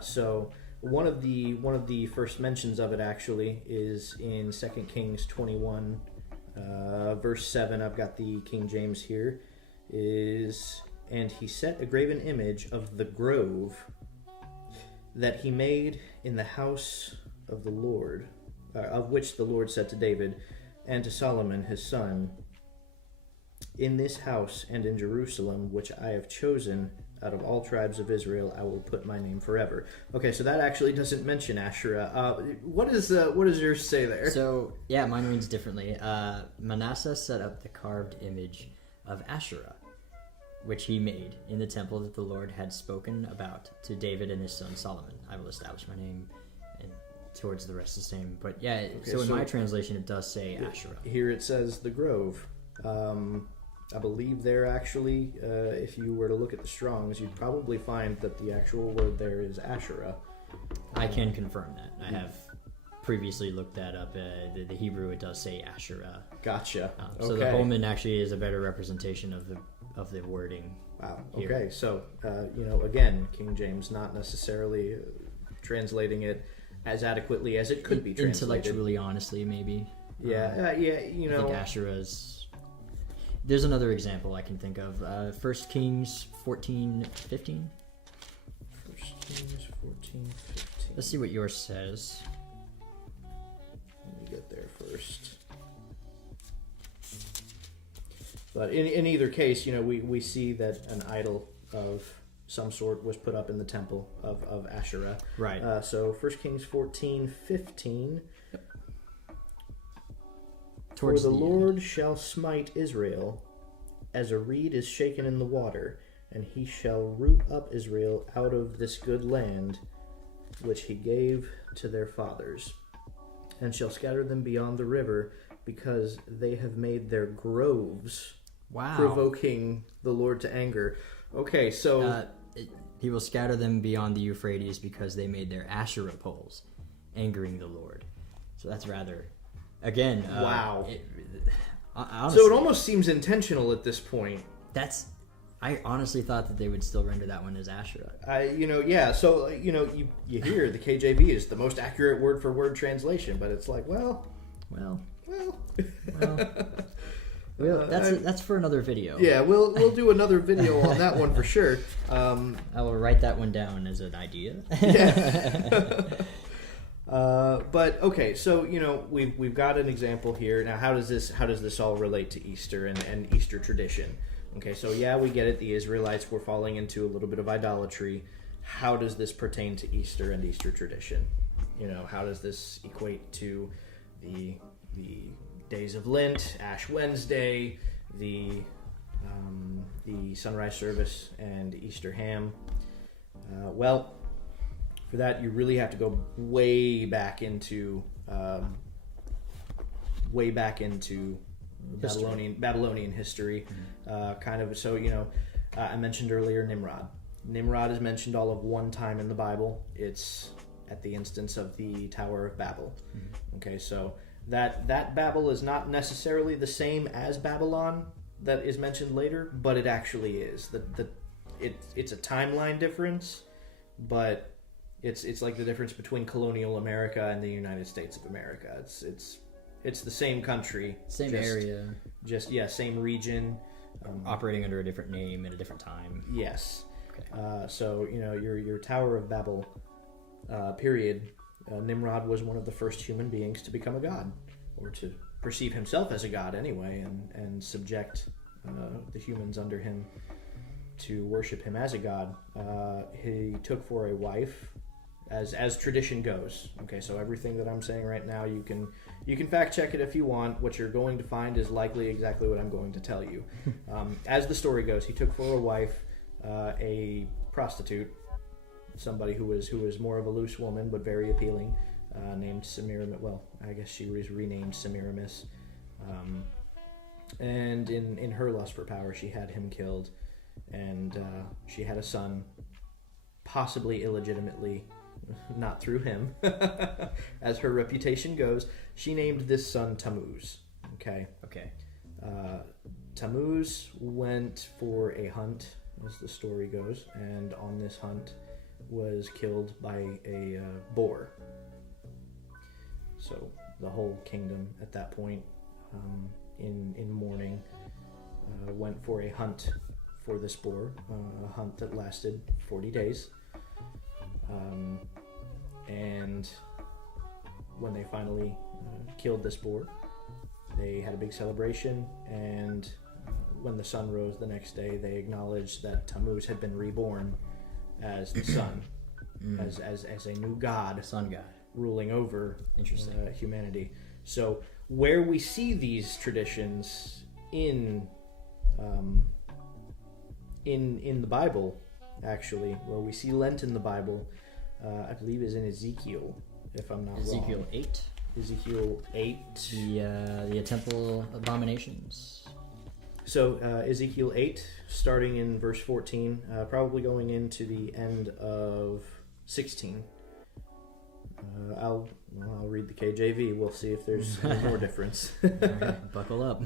So one of the first mentions of it actually is in 2 Kings 21, verse 7. I've got the King James here. And he set a graven image of the grove that he made in the house of the Lord, of which the Lord said to David and to Solomon his son, in this house and in Jerusalem, which I have chosen out of all tribes of Israel, I will put my name forever. Okay, so that actually doesn't mention Asherah. What does yours say there? So, yeah, mine reads differently. Manasseh set up the carved image of Asherah, which he made in the temple that the Lord had spoken about to David and his son Solomon. I will establish my name, and towards the rest the same. But yeah, okay, so in my translation it does say Asherah. Here it says the grove. I believe there actually, if you were to look at the Strongs, you'd probably find that the actual word there is Asherah. I can confirm that. I have previously looked that up. The Hebrew, it does say Asherah. Gotcha. So the Holman actually is a better representation of the wording. Wow. Here. Okay. So again, King James not necessarily translating it as adequately as it could be translated. Intellectually, honestly, maybe. Yeah. I think Asherah's. There's another example I can think of. 1 Kings 14:15. 1 Kings 14:15. Let's see what yours says. Let me get there first. But in either case, we see that an idol of some sort was put up in the temple of Asherah. Right. So 1 Kings 14:15. Yep. For the Lord shall smite Israel as a reed is shaken in the water, and he shall root up Israel out of this good land which he gave to their fathers, and shall scatter them beyond the river, because they have made their groves provoking the Lord to anger. Okay, so... he will scatter them beyond the Euphrates because they made their Asherah poles, angering the Lord. So that's rather... Again, wow. Honestly, so it almost seems intentional at this point. I honestly thought that they would still render that one as Asherah. Yeah. So you hear the KJV is the most accurate word for word translation, but it's like, well. That's for another video. Yeah, we'll do another video on that one for sure. I will write that one down as an idea. Yeah. But okay, so we've got an example here. Now, how does this all relate to Easter and Easter tradition? Okay, so yeah, we get it. The Israelites were falling into a little bit of idolatry. How does this pertain to Easter and Easter tradition? How does this equate to the days of Lent, Ash Wednesday, the sunrise service, and Easter ham? Well. For that, you really have to go way back into Babylonian history. Kind of. So I mentioned earlier Nimrod. Nimrod is mentioned all of one time in the Bible. It's at the instance of the Tower of Babel. Mm-hmm. Okay, so that Babel is not necessarily the same as Babylon that is mentioned later, but it actually is. It's a timeline difference, but it's like the difference between colonial America and the United States of America. It's the same country, same area, same region, operating under a different name at a different time. Yes. Okay. So your Tower of Babel period. Nimrod was one of the first human beings to become a god, or to perceive himself as a god anyway, and subject the humans under him to worship him as a god. He took for a wife, as tradition goes. Okay, so everything that I'm saying right now, you can fact check it if you want. What you're going to find is likely exactly what I'm going to tell you. As the story goes, he took for a wife a prostitute, somebody who was more of a loose woman but very appealing, named Semiramis. Well, I guess she was renamed Semiramis. And in her lust for power, she had him killed, and she had a son, possibly illegitimately, not through him, as her reputation goes. She named this son Tammuz. Okay. Tammuz went for a hunt, as the story goes, and on this hunt, was killed by a boar. So the whole kingdom at that point, in mourning, went for a hunt for this boar, a hunt that lasted 40 days. And when they finally killed this boar, they had a big celebration, and when the sun rose the next day, they acknowledged that Tammuz had been reborn as the sun, as a new god, sun god, ruling over interesting humanity. So where we see these traditions in the Bible, actually, where we see Lent in the Bible, I believe is in Ezekiel, if I'm not wrong. Ezekiel 8. Ezekiel 8. The temple abominations. So Ezekiel 8, starting in verse 14, probably going into the end of 16. I'll read the KJV. We'll see if there's any more difference. All right, buckle up.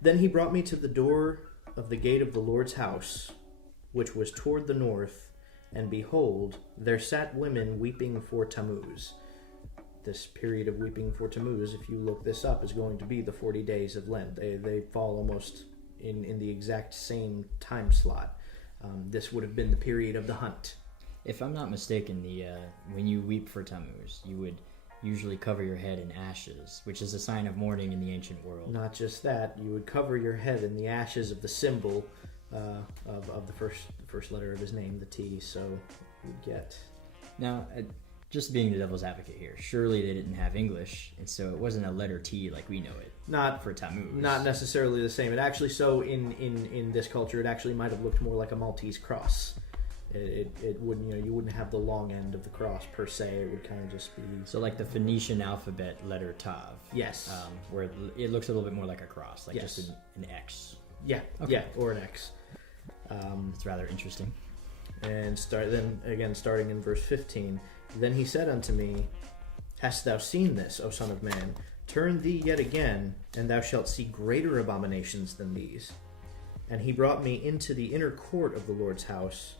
Then he brought me to the door of the gate of the Lord's house, which was toward the north, and behold, there sat women weeping for Tammuz. This period of weeping for Tammuz, if you look this up, is going to be the 40 days of Lent. They fall almost in the exact same time slot. This would have been the period of the hunt. If I'm not mistaken, when you weep for Tammuz, you would usually cover your head in ashes, which is a sign of mourning in the ancient world. Not just that, you would cover your head in the ashes of the symbol of the first letter of his name, the T. So you get... Now, just being the devil's advocate here, surely they didn't have English, and so it wasn't a letter T like we know it. Not for Tammuz. Not necessarily the same. It actually, so in this culture, it actually might have looked more like a Maltese cross. It wouldn't, you wouldn't have the long end of the cross per se. It would kind of just be... So like the Phoenician alphabet letter Tav. Yes. Where it looks a little bit more like a cross, like yes. just an X. Yeah, okay. Yeah, or an X. It's rather interesting. And starting in verse 15, then he said unto me, Hast thou seen this, O son of man? Turn thee yet again, and thou shalt see greater abominations than these. And he brought me into the inner court of the Lord's house,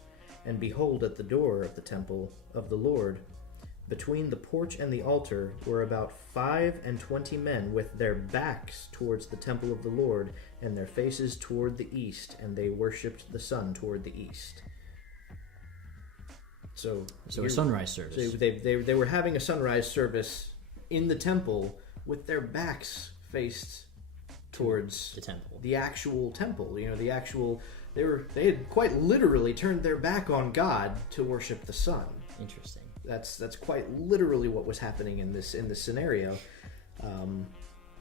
and behold, at the door of the temple of the Lord, between the porch and the altar, were about 25 men with their backs towards the temple of the Lord, and their faces toward the east, and they worshipped the sun toward the east. So a sunrise service. So they were having a sunrise service in the temple with their backs faced towards the temple. The actual temple. They had quite literally turned their back on God to worship the sun. Interesting. That's quite literally what was happening in this scenario.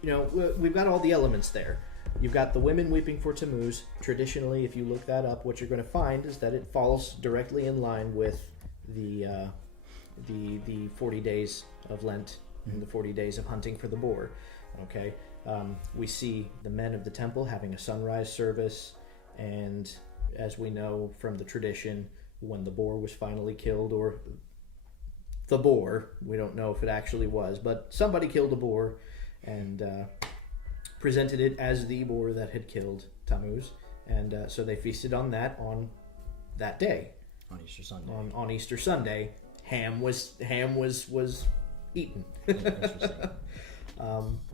We've got all the elements there. You've got the women weeping for Tammuz. Traditionally, if you look that up, what you're going to find is that it falls directly in line with the 40 days of Lent and the 40 days of hunting for the boar. Okay, we see the men of the temple having a sunrise service, and as we know from the tradition, when the boar was finally killed, or the boar, we don't know if it actually was, but somebody killed a boar and presented it as the boar that had killed Tammuz, and so they feasted on that day. On Easter Sunday. On Easter Sunday, ham was eaten. Interesting.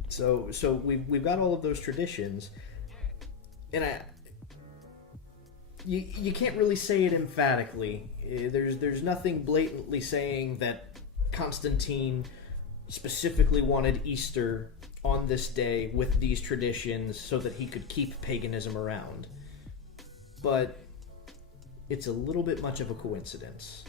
So we've got all of those traditions, and you can't really say it emphatically. There's nothing blatantly saying that Constantine specifically wanted Easter on this day with these traditions so that he could keep paganism around, but it's a little bit much of a coincidence.